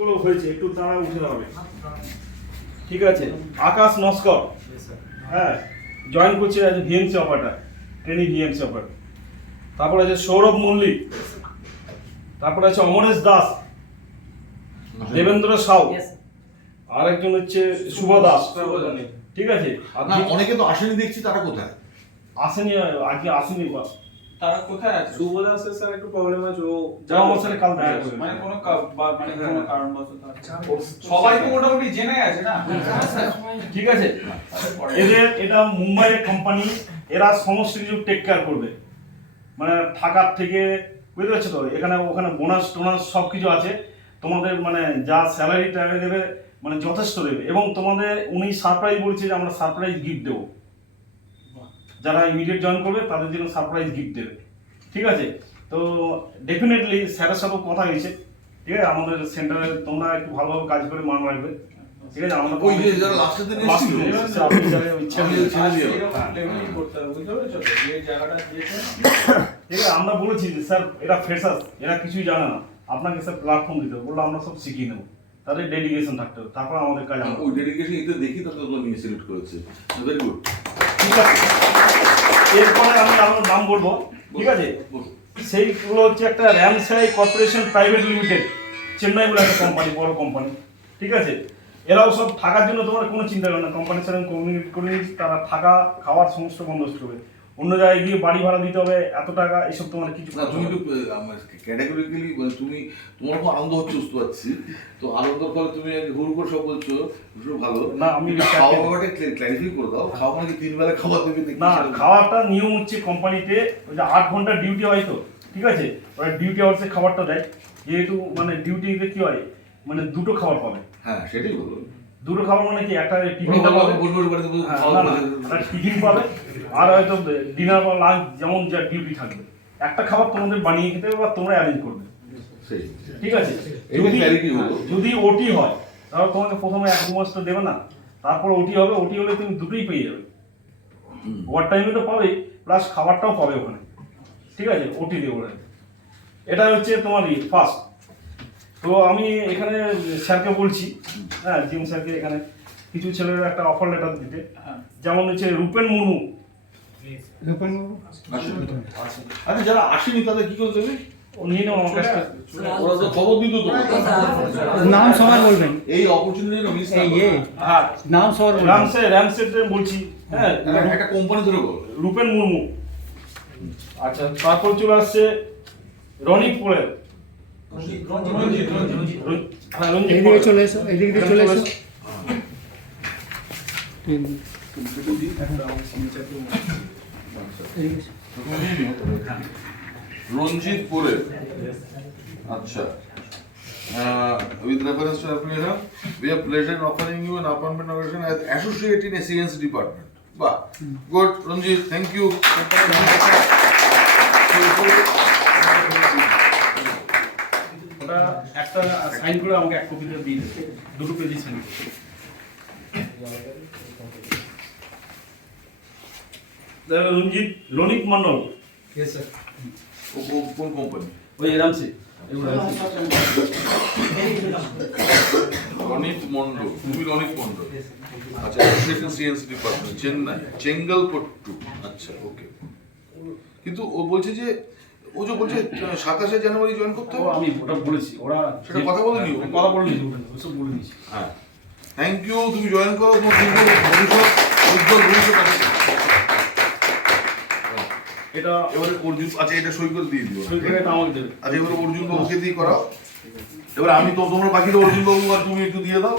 গুলো হয়েছে একটু তারা উঠে হবে। ঠিক আছে, আকাশ নস্কর হ্যাঁ জয়েন করছে আজ VMC operator, training VMC operator. তারপর আছে সৌরভ মল্লিক, তারপর আছে অমরেশ দাস, দেবেন্দ্র সাউ, আর একজন হচ্ছে শুভ দাস। ঠিক আছে, অনেকে তো আসেনি দেখছি, তারা কোথায় আসেনি? আজকে আসেনি বা তারা কোথায় আছে? শুভ দাসের স্যার একটু প্রবলেম আছে, ও যাও আমার সাথে কাল দেখা করবে, মানে কোনো কোনো কারণবশত সবাই তো মোটামুটি জেনে আছে না। ঠিক আছে, এদের এটা মুম্বাইয়ের কোম্পানি, এরা সমস্ত কিছু টেক কেয়ার করবে, মানে থাকার থেকে বুঝতে পারছো তো, এখানে ওখানে বোনাস টোনাস সব কিছু আছে। তোমাদের মানে যা স্যালারি ট্যালারি দেবে মানে যথেষ্ট দেবে, এবং তোমাদের উনি সারপ্রাইজ বলছে যে আমরা সারপ্রাইজ গিফট দেবো, যারা ইমিডিয়েট জয়েন করবে তাদের জন্য সারপ্রাইজ গিফট দেবে। ঠিক আছে, তো ডেফিনেটলি স্যারের সাথেও কথা হয়েছে। ঠিক আছে, আমাদের সেন্টারে তোমরা একটু ভালোভাবে কাজ করে মান রাখবে। ঠিক আছে, আমরা ওই যে যারা লাস্টের দিন এসেছিল আপনি যারা ইচ্ছা করতে হবে, বুঝতে পেরেছো? এই জায়গাটা দিয়েছে। ঠিক আছে, আমরা বলেছি যে স্যার এরা ফ্রেশার্স, এরা কিছুই জানে না, আপনাকে স্যার প্ল্যাটফর্ম দিতে হবে। বললো আমরা সব শিখিয়ে নেবো, তাদের ডেডিকেশন থাকতে হবে, তারপর আমাদের কাজ। ওই ডেডিকেশন এতে দেখি তো তোমরা নিয়ে সিলেক্ট করেছে, ভেরি গুড। ঠিক আছে, এরপরে আমি আমার নাম বলবো। ঠিক আছে, সেইগুলো হচ্ছে একটা র্যামসাই কর্পোরেশন প্রাইভেট লিমিটেড, চেন্নাই বলে একটা কোম্পানি, বড় কোম্পানি। ঠিক আছে, এরাও সব থাকার জন্য তোমার কোনো চিন্তা করবে না, কোম্পানির সাথে কমিউনিকেট করে নিচ্ছি, তারা থাকা খাওয়ার সমস্ত বন্দোবস্ত করবে। অন্য জায়গায় গিয়ে বাড়ি ভাড়া দিতে হবে এত টাকা, এসব তোমার কিছু না। তুমি তো ক্যাটাগরিক্যালি তুমি, তোমার খুব আনন্দ হচ্ছে বুঝতে পারছি, তো আনন্দর ফলে তুমি হুড় করে সব বলছো, ভালো না। আমি খাওয়া ব্যাপারটা ক্ল্যারিফাই করে দাও, খাওয়া মানে কি 3 বেলা খাবার দেবে? না, খাওয়াটা নিয়ম হচ্ছে কোম্পানিতে ওই যে 8 ঘন্টা ডিউটি হয় তো, ঠিক আছে, ওরা ডিউটি আওয়ার্সে খাবারটা দেয়, যেহেতু মানে ডিউটিতে কি হয় মানে দুটো খাবার পাবে। হ্যাঁ সেটাই বলো, দুটো খাবার মানে কি, একটা টিফিনটা পাবে, টিফিন পাবে, আর হয়তো ডিনার বা লাঞ্চ যেমন যা ডিউটি থাকবে, একটা খাবার তোমাদের বানিয়ে খেতে হবে বা তোমরা অ্যারেঞ্জ করবে। ঠিক আছে, যদি ওটি হয় তাহলে তোমাকে প্রথমে 1-2 মাস তো দেবে না, তারপর ওটি হবে, ওটি হলে তুমি দুটোই পেয়ে যাবে, ওভার টাইমে তো পাবে প্লাস খাবারটাও পাবে ওখানে। ঠিক আছে, ওটি দেবো। এটা হচ্ছে তোমার ফার্স্ট। তো আমি এখানে স্যারকে বলছি, হ্যাঁ জিম স্যারকে, এখানে কিছু ছেলের একটা অফার লেটার দিতে, যেমন হচ্ছে রূপেন মুর্মু। আচ্ছা, যারা আসেনি তাদের কি করে দেবে? নিয়ে নেব আমার কাছে, ওরা তো খবর দিত তো, নাম সবার বলবেন, এই অপরচুনিটি মিস না। হ্যাঁ নাম সবার রামসে বলছি, হ্যাঁ একটা কোম্পানি ধরে বল, রূপেন মুর্মু। আচ্ছা, তারপর চলে আসছে রনিক পোলের, এদিকে চলে এসো, এদিকে চলে এসো। রঞ্জিত পুরে। আচ্ছা, with reference to application, we have pleasure in offering you an appointment nomination as associate in a CNC department. Wow, good, Ranjit, thank you. ওটা একটা সাইন করে আমাকে এক কপিতে দিয়ে দেবে, দুটো পেজে সাইন। রনিক মন্ডল। কোন কোম্পানি? ওই রামসে। রনিত মন্ডল, তুমি রনিত মন্ডল। আচ্ছা, association CNC department, Chennai, Chengalpattu. আচ্ছা, ওকে। কিন্তু ও বলছে যে, ও যে বলছে 27শে জানুয়ারি জয়েন করতে হবে। আমি ওটা বলেছি, ওরা সেটা কথা বলেনি, কথা বলেনি, ওসব বলে দিয়েছি। হ্যাঁ, থ্যাংক ইউ, তুমি জয়েন করো, তোমার ভবিষ্যৎ উজ্জ্বল ভবিষ্যৎ আছে। এটা এবারে অর্জুন, আচ্ছা এটা সই করে দিয়ে দিও, সই করে এটা আমাকে দেবে। আচ্ছা এবারে অর্জুন বাবুকে দিয়ে করাও। এবার আমি তো তোমরা বাকিটা অর্জুন বাবু আর তুমি একটু দিয়ে দাও,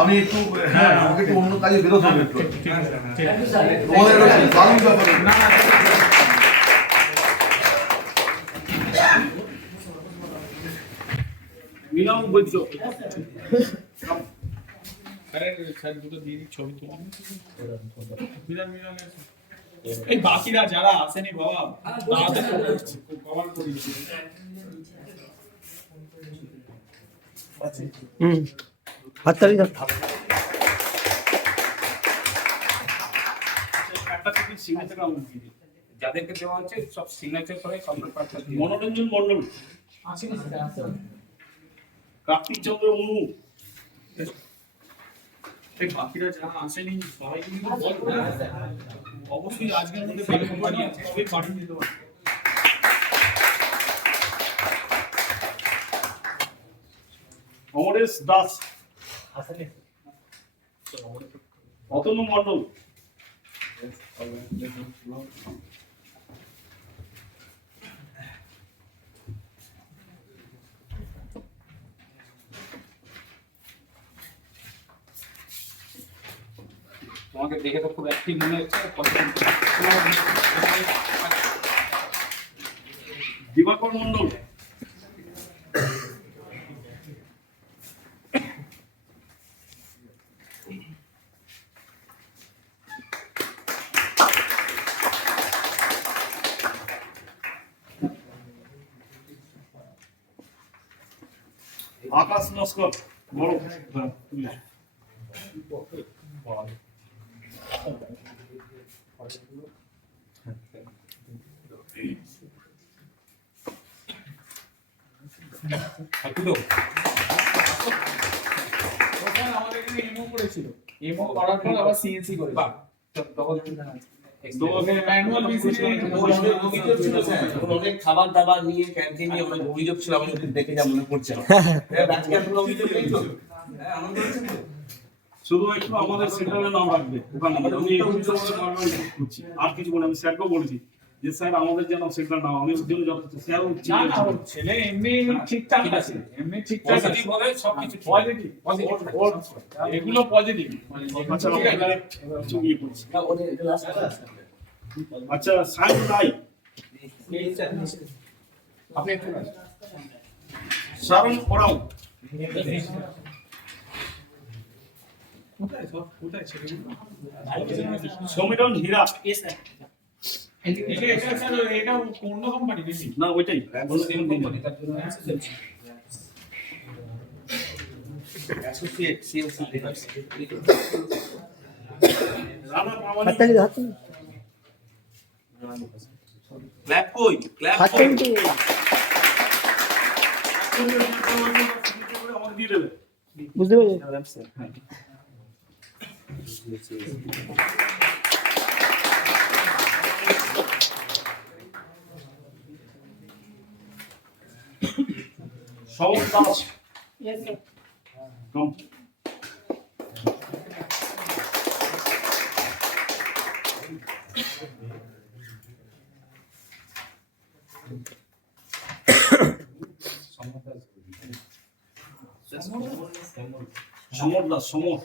আমি একটু, হ্যাঁ আমাকে একটু অন্য কাজে বেরোতে হবে একটু, তোমাদের দারুণ ব্যাপার। মিলাম বলছো স্যার দুটো দিয়ে দিই, ছবি তুলে এই বাকিরা যারা আসেনি বাবা তাদের কভার করে দিচ্ছি। হাততালি দাও। একটা সিগনেচার আমাকে দিয়ে দিন, যাদেরকে দেওয়া হচ্ছে সব সিগনেচার করে কমপ্লিট করতে। মনোরঞ্জন মণ্ডল। কার্তিক চন্দ্র মুর্মু, এই বাকিরা যারা আসেনি সবাই কিন্তু বলবো না। অবশ্যই আজকের মধ্যে পেলে কোম্পানি আছে সবাই পাঠিয়ে দিতে পারে। অমরেশ দাস, অতনু মন্ডল, তোমাকে দেখে তো খুব অ্যাক্টিভ মনে হচ্ছে। দিবাকর মন্ডল, আকাশ নস্কর, বড় আমাদের এখানে এমও করেছিল, এমও করার পর আবার সিএনসি করে। অনেক খাবার দাবার নিয়ে ক্যান্টিন নিয়ে অনেক অভিযোগ ছিল, আমি যদি দেখে যা মনে পড়ছে আজকে কোনো অভিযোগ নেই তো। শুধু একটু আমাদের সেন্টারের নাম রাখবে ওখানে। আমি এই অভিযোগটা বারবার করছি, আর কিছু বলে আমি স্যারকেও বলেছি যে স্যার আমাদের যেন সেন্টার নাম, আমি ওর জন্য যথেষ্ট স্যার না না, ওর ছেলে এমনি ঠিকঠাক আছে, এমনি ঠিকঠাক আছে, পজিটিভ হবে সবকিছু পজিটিভ এগুলো পজিটিভ। আচ্ছা কিছু ইয়ে করছি। আচ্ছা সাইন রাই, আপনি একটু শারণ ওরাও, কোথায় ছেলে সমীরণ হীরা, এটা স্যার এটা কোন কোম্পানি বেশি না ওইটাই অন্য কোনো কোম্পানি। অ্যাসোসিয়েট সিএনসি রানা প্রামাণিক, হাততালি দাও, হাততালি। ক্ল্যাপ কই ক্ল্যাপ হাততালি তো। আমাকে দিয়ে দেবে। বুঝতে পেরেছি। সমর দাস, কম। সমর দাস, সমর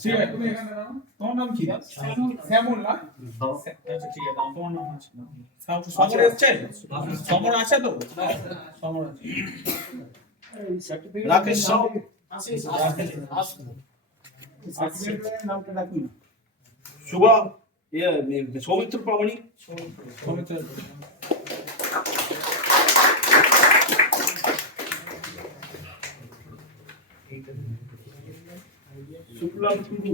ঠিক আছে, তুমি এখানে দাঁড়াও। তোমার নাম কি? শ্যামল না? আচ্ছা ঠিক আছে, তোমার নাম হচ্ছে সমর এসছে? সমর আছে তো? সমর আছে। রাকেশ সাউ, নামটা ডাকুন না। শুভা সৌমিত্র প্রামাণিক, সমিত শুক্লাম টুডু,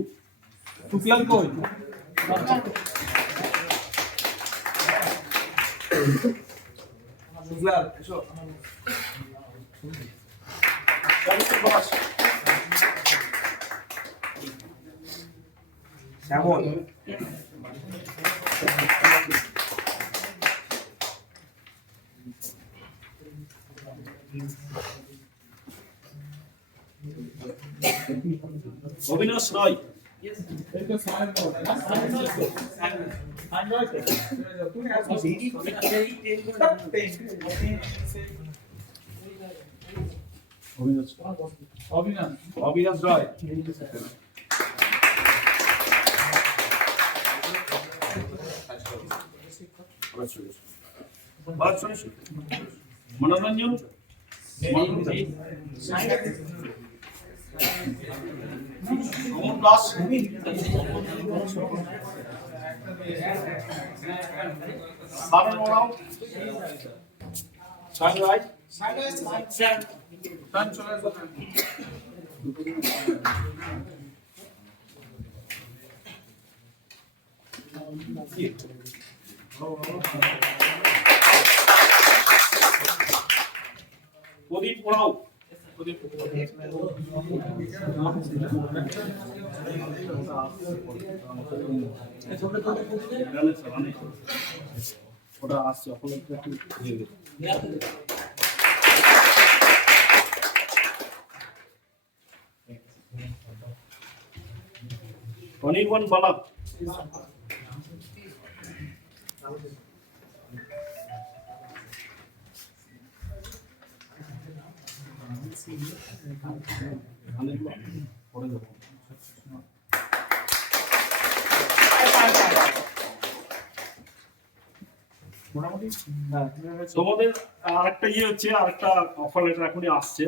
শুক্লাম কই? শুক্লাল এসো পবিত্র দাস, শ্যামল অবিনাশ রায়, এই তো সাইন দাও। সাইন দাও তো। তুমি আসো। অভিনাশ অবিনাশ রায়, মনোরঞ্জন, সমর দাস, শারণ ওরাও, সাইন রায়, সাইন চলে আসো। প্রদীপ ওরাও, ওটা আসছে এখন একটু দিয়ে দিই। অনির্বাণ বালাক মোটামুটি তোমাদের আরেকটা ইয়ে হচ্ছে, আরেকটা অফার লেটার এখনই আসছে।